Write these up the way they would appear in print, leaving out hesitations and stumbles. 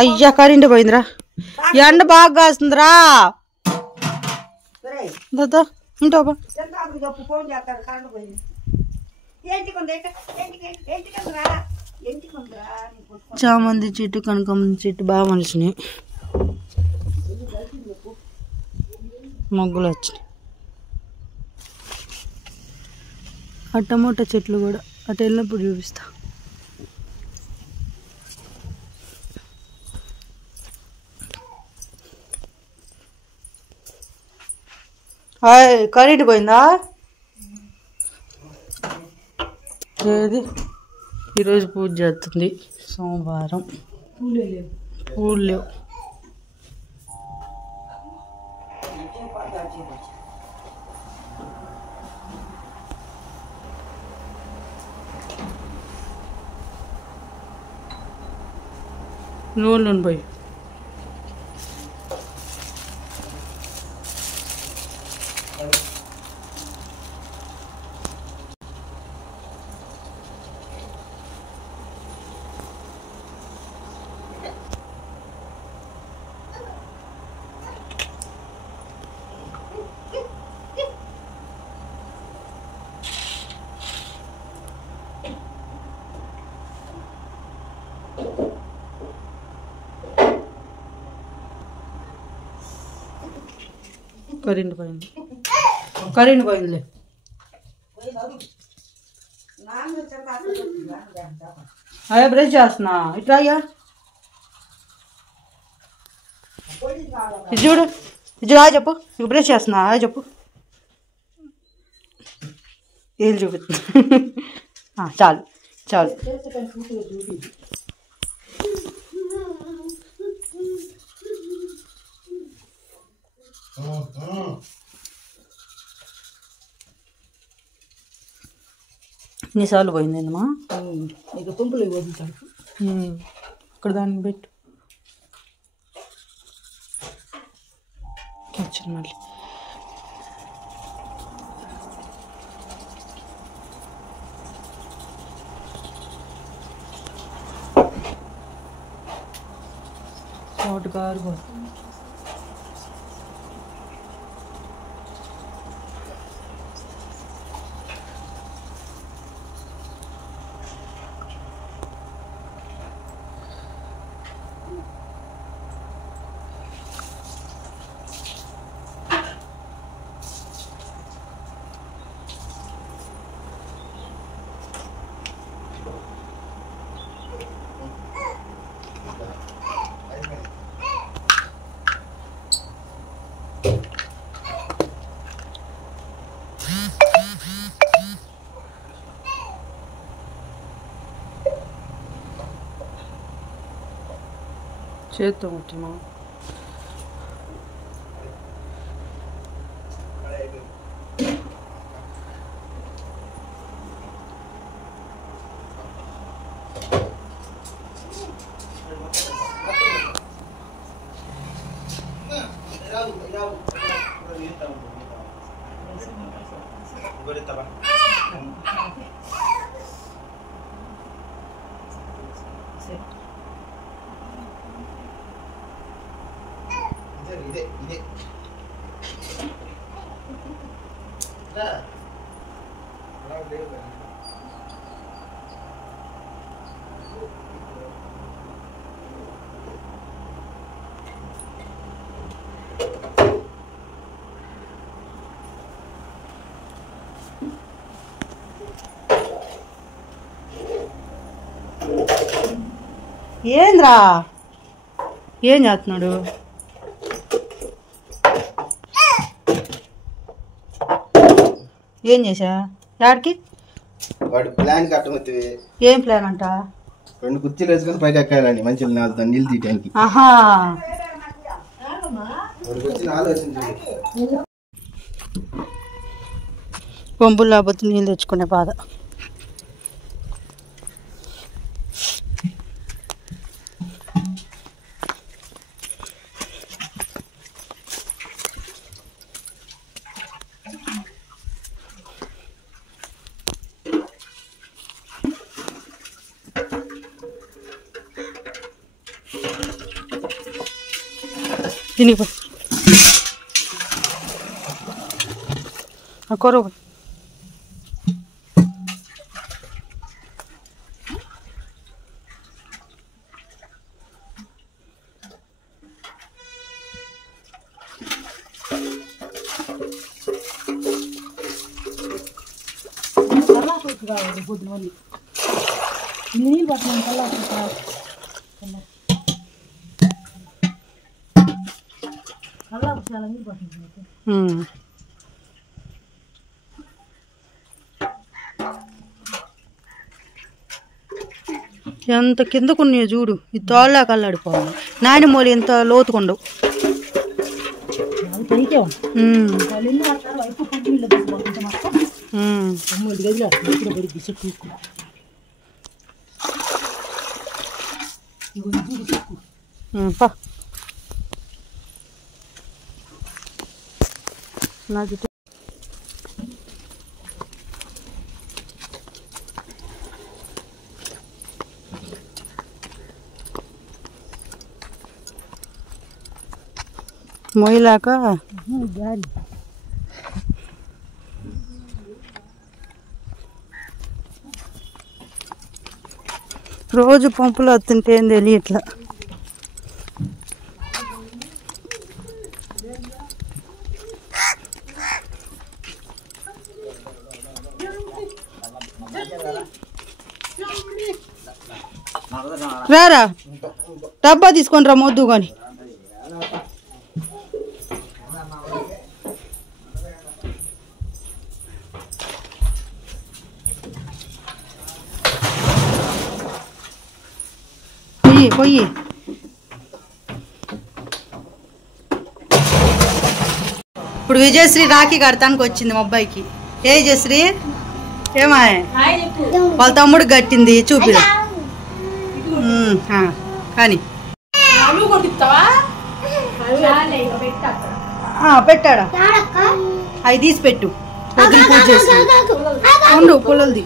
అయ్యా కరెంట్ పోయిందిరా. ఎండ బాగా కాస్తుందిరా. ఇంటోబా చామంతి చెట్టు కనకాంబరం చెట్టు బాగా మలిసినాయి. మొగ్గులు వచ్చినాయి. ఆ టమోటా చెట్లు కూడా అటు వెళ్ళినప్పుడు చూపిస్తా. కరెంట్ పోయిందా? ఏది ఈరోజు పూజ చేస్తుంది. సోమవారం. పూలు లేవు. నూనె పోయి కరెంట్ పోయింది. కరెంట్ పోయిందిలే. అయ్యా బ్రష్ చేస్తున్నా. ఇట్లా అయ్యా ఇది చూడు. ఇది చెప్పు. ఇక బ్రష్ చేస్తున్నా చెప్పు. ఏం చూపిస్తున్నా. చాలు చాలు. ఎన్నిసార్లు పోయిందమ్మా. ఇక తుంపులు వదులుతాడు. ఇక్కడ దాన్ని పెట్టు. వచ్చింది మళ్ళీ. తోటగారు చేత్తో ముట్టినా. ఏంద్రా ఏం చేస్తున్నాడు? ఏం చేసా? యాడికి? వాడు ప్లాన్ కట్టమొత్తి. ఏం ప్లాన్ అంట? 2 కుర్చీలు వేసుకొని పైకి ఎక్కాలని మంచి నీళ్ళు తీయడానికి. ఆహా, పంపులు లేకపోతే నీళ్ళు తెచ్చుకునే బాధ. దీనికి కూర పొద్దున నీళ్ళు పట్టిన ఎంత కిందకున్నాయో చూడు. ఈ తోళ్ళ కల్లాడిపోవాలి. నాయనమూలి ఎంత లోతుకుండవు. నాకు మొయ్యలాక గాలి రోజు పంపులు వస్తుంటే ఏం తెలియట్లా. రారా డబ్బా తీసుకొని రా మొద్దు కానీ. పొయ్యి ఇప్పుడు విజయశ్రీ రాఖీ కడతానికి వచ్చింది మా అబ్బాయికి. ఏ విజయశ్రీ ఏమా వాళ్ళ తమ్ముడు కట్టింది చూపి కానీ పెట్టాడా అవి తీసి పెట్టు. పొద్దున పూజ చేసి ఉండు పుల్లలది.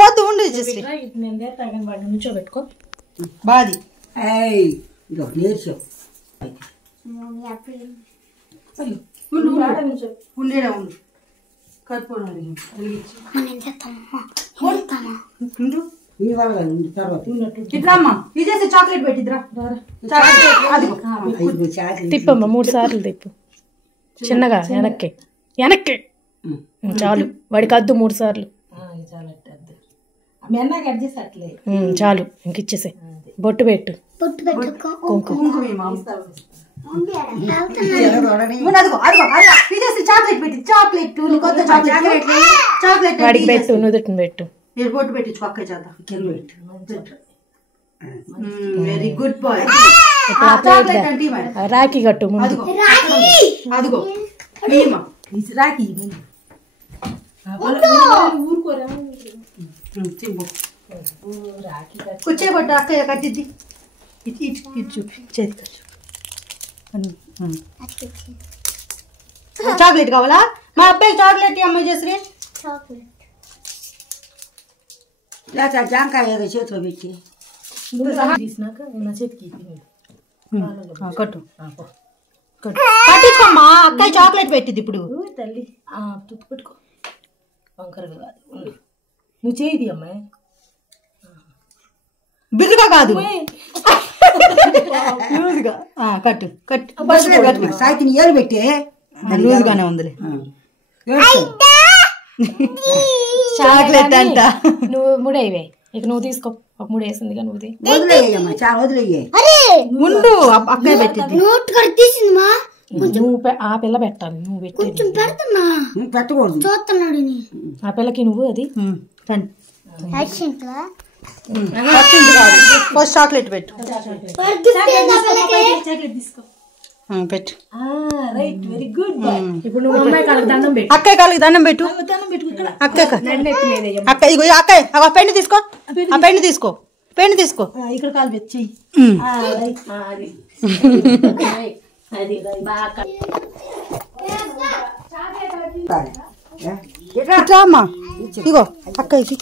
వద్దు ఉండు నుంచోబెట్టుకో బాది ఉండేడా ఉండు ఇట్రామ్మా ఇదేసి చాక్లెట్ పెట్టిద్రా. తిప్పమ్మా 3 సార్లు తిప్పు చిన్నగా వెనక్కి వెనక్కి చాలు. వాడికి అద్దు 3 సార్లు చాలు. ఇంకిచ్చేసే బొట్టు పెట్టు. చాక్లెట్ పెట్టి చాక్లెట్ వాడికి పెట్టు నుదుటిని పెట్టు. బొట్టు పెట్టించు పక్క చేద్దాం. Very good bye. రాఖీ కట్టు ముందు. అదిగో రాఖీ కూర్చోబట్టు అక్కయ్య కట్టిద్ది. ఇటు ఇటు ఇటు చూపి చేతి ఖర్చు. చాక్లెట్ కావాలా? మా అబ్బాయి చాక్లెట్ అమ్మాయి చేసి జాంకాయ చేతిలో పెట్టి తీసినాక నా చేతికి కట్టు పట్టించుకోమ్మా. అక్కయ్య చాక్లెట్ పెట్టింది ఇప్పుడు. తల్లి తుత్తు పెట్టుకో. వంకరగా కాదు నువ్వు చేయది అమ్మాయి. బిర్రుగా కాదు లూజ్గా కట్టు కట్టు. సాయిని ఏరు పెట్టే లూజ్గానే ఉందిలే. చాక్లెట్ అంట. నువ్వు ముడేవే ఇక నువ్వు తీసుకో. ఒక 3 వేసింది నువ్వు వదిలేయమ్మా. చాలా వదిలేయ్యే ముందు అక్కయ్య పెట్టింది. నువ్వు ఆ పిల్ల పెట్టాలి. నువ్వు పెట్టి పెట్టకూడదు. ఆ పిల్లకి నువ్వు అది ఫస్ట్ చాక్లెట్ పెట్టు. పెట్టు. Very good. ఇప్పుడు నువ్వు అమ్మాయి కాళ్ళకి దండం పెట్టు. అక్కయ్య కాళ్ళకి దండం పెట్టు. అక్కయ్య అక్కయ్య ఇగో అక్కయ్య ఆ పెన్ను తీసుకో. ఆ పెన్ను తీసుకో. పెన్ను తీసుకో. ఇక్కడ కాలు పెట్టి ఇట్లా అమ్మా. ఇగో అక్కయ్యకి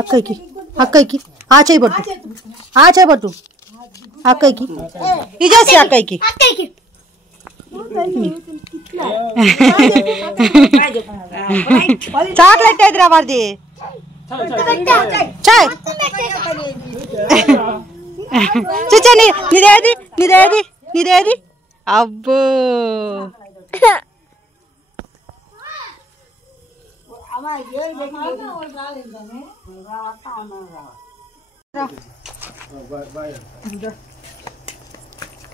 అక్కయ్యకి అక్కయ్యకి ఆ చేయబట్టు అక్కయ్యకి విజయశ్రీ అక్కయ్యకి చాక్లెట్ ఎదురా వాడిది చాయ్ చూచా నీదేది అబ్బో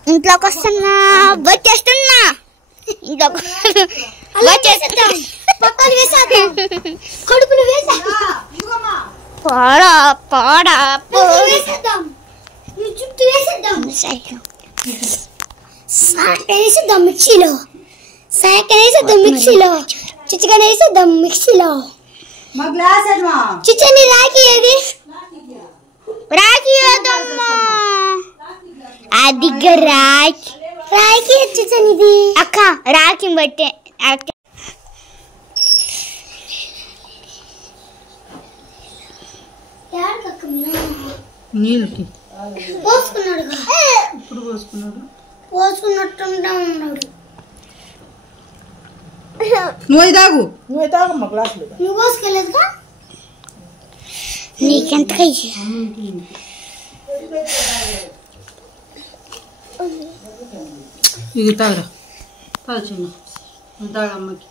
ఇంట్లోకి వస్తున్నా వచ్చేస్తున్నా కడుపులు వేసా పాడా పాడా వేసేద్దాం చుట్టూ వేసేద్దాం వేసేద్దాం మిక్సీలో సాయకం వేసేద్దాం మిక్సీలో చిచ్చకన వేసేద్దాం మిక్సీలో చిచ్చని రాఖీ ఏది రాఖీ వేద్దామ్మా అదిగ రాఖీ రాఖీ చిచ్చనిది అక్క రాఖీ బట్టే నీళ్ళకి పోసుకున్నట్టుంటా ఉన్నాడు నువ్వు తాగు నువ్వు పోసుకెళ్ళదుగా నీకెంత ఇది తాగరా తాగు చిన్న నువ్వు తాగు అమ్మకి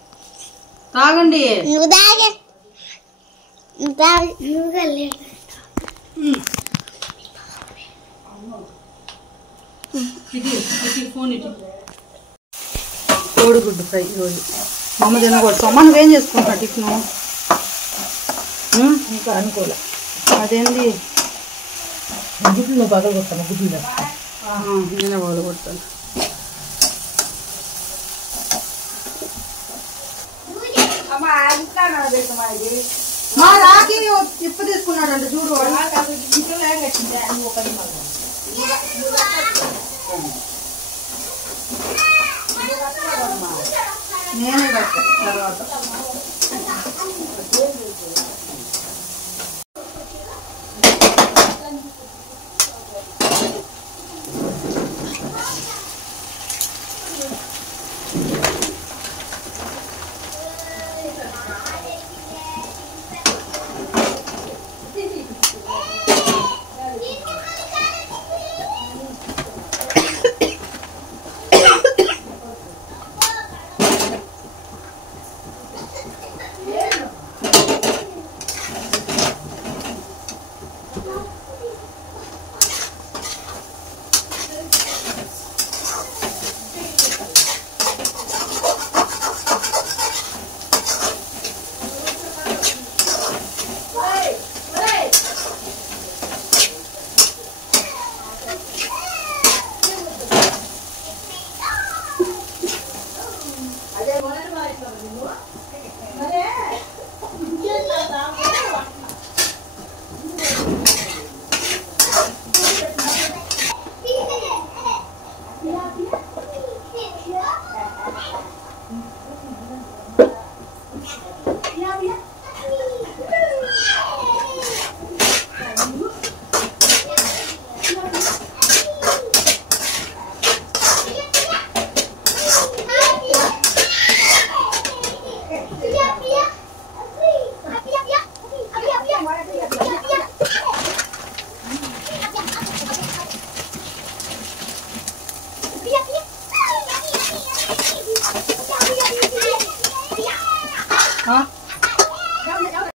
తాగండి నువ్వు తాగే నువ్వు ఫోన్ ఇటు కోడిగుడ్డు ఫ్రై ఈరోజు అమ్మ తినకూడదు అమ్మ నువ్వేం చేసుకుంటా టిఫిన్ ఇంకా అనుకోలే అదేంది గుడ్లు పగలు కొడతాను గుడ్లు నేనే పగలు కొడతాను మా రాకి తిప్పు తీసుకున్నాడు చూడు నేనే తర్వాత